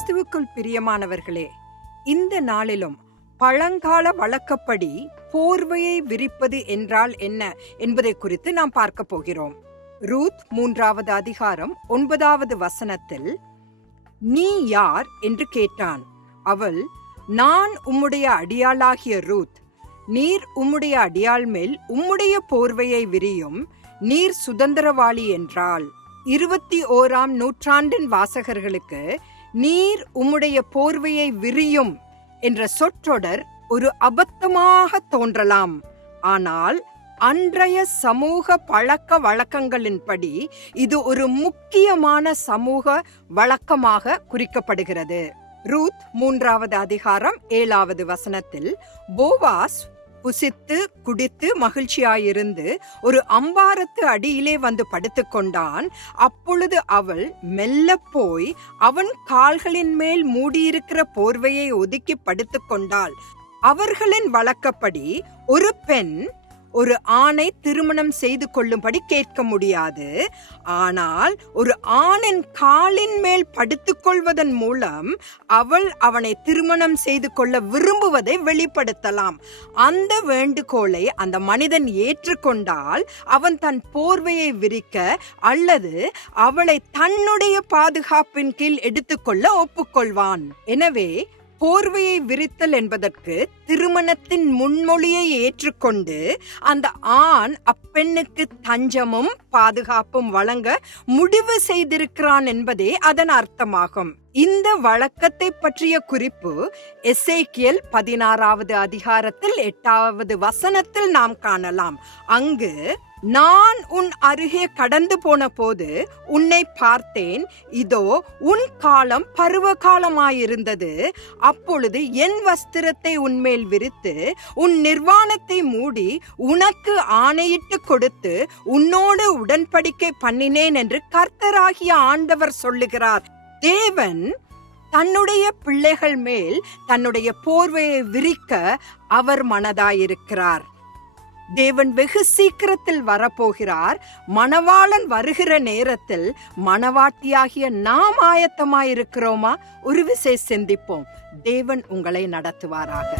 கிறிஸ்துவுக்குள் பிரியமானவர்களே, இந்த நாளிலும் பழங்கால வழக்கப்படி போர்வையை விரிப்பது என்றால் என்ன என்பதை குறித்து நாம் பார்க்க போகிறோம். ரூத் 3வது அதிகாரம் 9வது வசனத்தில், நீ யார் என்று கேட்டான். அவள், நான் உம்முடைய அடியாளாகிய ரூத். நீர் உம்முடைய அடியாள் மேல் உம்முடைய போர்வையை விரியும், நீர் சுதந்திரவாளி என்றாள். 21ஆம் நூற்றாண்டின் வாசகர்களுக்கு நீர் உம்முடைய போர்வையை விரியும் என்ற சொற்றொடர் ஒரு அபத்தமாக தோன்றலாம். ஆனால் அன்றைய சமூக பழக்க வழக்கங்களின்படி இது ஒரு முக்கியமான சமூக வழக்கமாக குறிக்கப்படுகிறது. ரூத் 3வது அதிகாரம் 7வது வசனத்தில், போவாஸ் புசித்து குடித்து மகிழ்ச்சியாயிருந்து ஒரு அம்பாரத்து அடியிலே வந்து படுத்துக்கொண்டான். அப்பொழுது அவள் மெல்ல போய் அவன் கால்களின் மேல் மூடியிருக்கிற போர்வையை ஒதுக்கி படுத்துக்கொண்டாள். அவர்களின் வழக்கப்படி ஒரு பெண் ஒரு ஆணை திருமணம் செய்து கொள்ளும்படி கேட்க முடியாது. ஆனால் ஒரு ஆணின் காலின் மேல் படுத்துக்கொள்வதன் மூலம் அவள் அவனை திருமணம் செய்து கொள்ள விரும்புவதை வெளிப்படுத்தலாம். அந்த வேண்டுகோளை அந்த மனிதன் ஏற்றுக்கொண்டால் அவன் தன் போர்வையை விரிக்க அல்லது அவளை தன்னுடைய பாதுகாப்பின் கீழ் எடுத்துக்கொள்ள ஒப்புக்கொள்வான். எனவே போர்வையை விரித்தல் என்பதற்கு திருமணத்தின் முன்மொழியை ஏற்றுக்கொண்டு அந்த ஆண் அப்பெண்ணுக்கு தஞ்சமும் பாதுகாப்பும் வழங்க முடிவு செய்திருக்கிறான் என்பதே அதன் அர்த்தமாகும். இந்த வழக்கத்தை பற்றிய குறிப்பு எசேக்கியேல் 16வது அதிகாரத்தில் 8வது வசனத்தில் நாம் காணலாம். அங்கு, நான் உன் அருகே கடந்து போன போது உன்னை பார்த்தேன், இதோ உன் காலம் பருவ காலமாயிருந்தது. அப்பொழுது என் வஸ்திரத்தை உன்மேல் விரித்து உன் நிர்வாணத்தை மூடி உனக்கு ஆணையிட்டு கொடுத்து உன்னோடு உடன்படிக்கை பண்ணினேன் என்று கர்த்தராகிய ஆண்டவர் சொல்லுகிறார். தேவன் தன்னுடைய பிள்ளைகள் மேல் தன்னுடைய போர்வையை விரிக்க அவர் மனதாயிருக்கிறார். தேவன் வெகு சீக்கிரத்தில் வரப்போகிறார். மணவாளன் வருகிற நேரத்தில் மணவாட்டியாகிய நாம் ஆயத்தமாயிருக்கிறோமா? ஒரு விசை சிந்திப்போம். தேவன் உங்களை நடத்துவாராக.